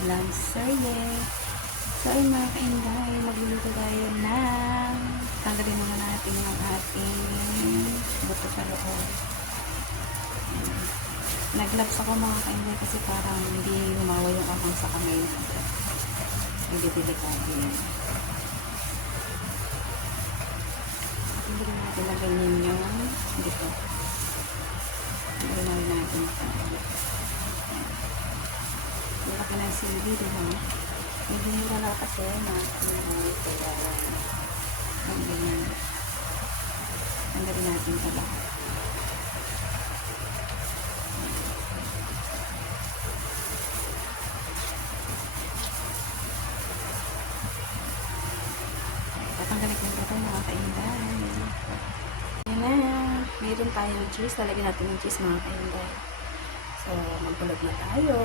vlog serye. So ayun mga kainday, magluluto tayo ng tanggalin muna natin yung ating buto sa loob. Nagloves ako mga kainday kasi parang hindi humawa yung akong sa kamay natin. Hindi delikado yun. Hindi rin natin na ganyan yung dito. Hindi na rin natin ito. Laki ng sili, diba? Medyo mura na kasi na kaya ang ganyan. Tanggalin natin ito lahat. Tatanggalin ko ito mga kainday. Ayan na. Mayroon tayong cheese. Talagyan natin yung cheese mga kainday. So, magbulog na tayo.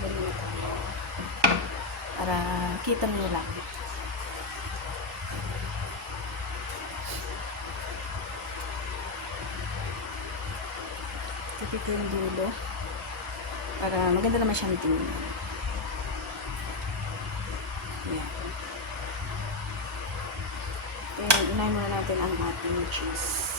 Ganun na tayo. Para kita nyo lang. Tipid yung dulo. Para maganda naman siyang tingnan. Yan. Kaya unahin muna natin ang ating cheese.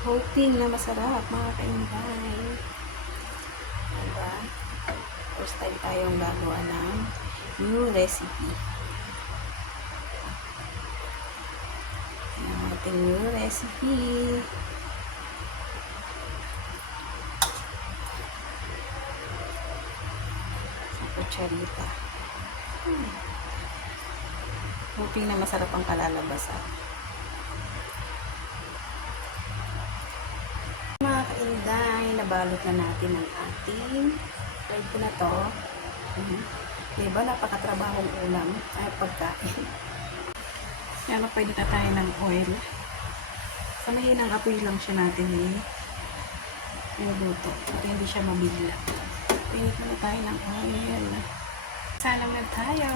Hoping na masarap mga kainday. Diba? First time tayong gagawa ng new recipe. Ang ating new recipe. Sa kutsarita. Hoping na masarap ang kalalabasan. Mga kainday, nabalot na natin ang ating fried ko na to. Diba, napakatrabahong ulam ay pagkain. Kaya pwede na tayo ng oil. Sa mahinang apoy lang siya natin niluto. At hindi siya mabigla. Pinit na tayo ng oil. Salang na tayo.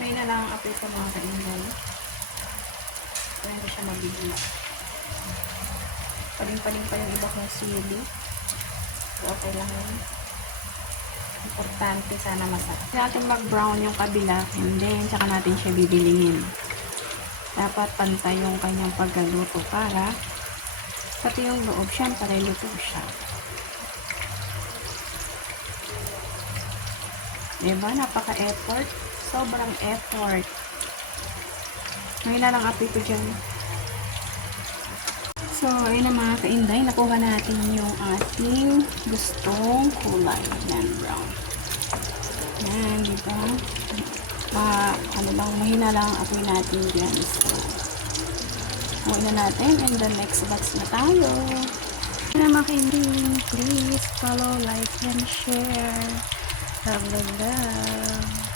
May na lang ang apoy sa mga kainday. Kaya hindi siya mabigla. Paling-paling pa yung iba kong sili. So, okay lang yun. Importante, sana masarap. Natin mag-brown yung kabila and then saka natin siya bibilingin. Dapat pantay yung kanyang pagkaluto para pati yung loob syempre luto siya. Diba? Napaka-effort. Sobrang effort. May na lang apoy ko dyan. So, ayun na mga kainday. Nakuha natin yung ating gustong kulay. Yan, brown. Yan, diba? Mahina lang ang apoy natin dyan. So, huwag na natin. And the next batch na tayo. Ayun na mga kainday. Please follow, like, and share. Love, love, love.